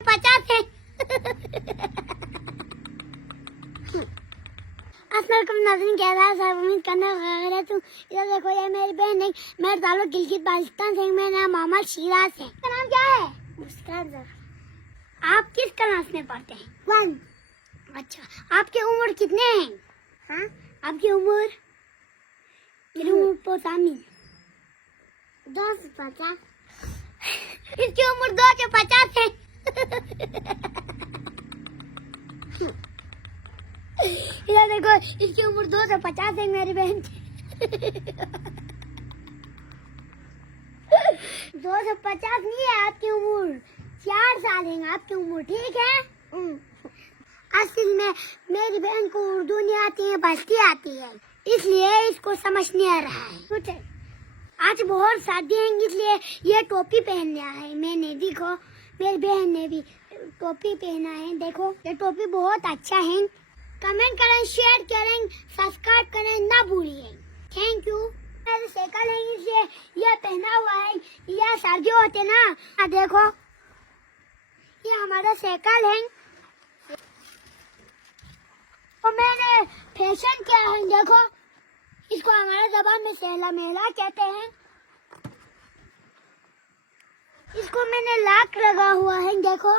50 है। अस्सलामुअलैकुम नाज़रीन, क्या हाल है? उम्मीद करना खैरियत तुम। इधर देखो, ये मेरी बहन है। मैं ताल्लुक गिलगित बाल्टिस्तान से। मेरा नाम मोहम्मद शिराज है। आपका नाम क्या है? मुस्कान। आप किस क्लास में पढ़ते हैं? 1। अच्छा, आपकी उम्र कितने हैं? हाँ, आपकी उम्र? मेरी उम्र तो सामने 250। इसकी उम्र 250 है। इधर देखो, इसकी उम्र 250 है मेरी बहन की। 250 नहीं है आपकी उम्र, 4 साल है आपकी उम्र, ठीक है? असल में मेरी बहन को उर्दू नहीं आती है, बस्ती आती है, इसलिए इसको समझ नहीं आ रहा है। कुछ आज बहुत शादी है, इसलिए ये टोपी पहनने आया है मैंने। देखो, मेरी बहन ने भी टोपी पहना है। देखो, ये टोपी बहुत अच्छा है। कमेंट करें, शेयर करें, सब्सक्राइब करें ना भूलिए। Thank you. मेरे साइकिल है, इसलिए ये पहना हुआ है। यह सर्दियों होते ना। देखो, ये हमारा साइकिल है और मैंने फैशन किया है। देखो, इसको हमारे ज़बान में सहला मेला कहते हैं। इसको मैंने लाक लगा हुआ है। देखो।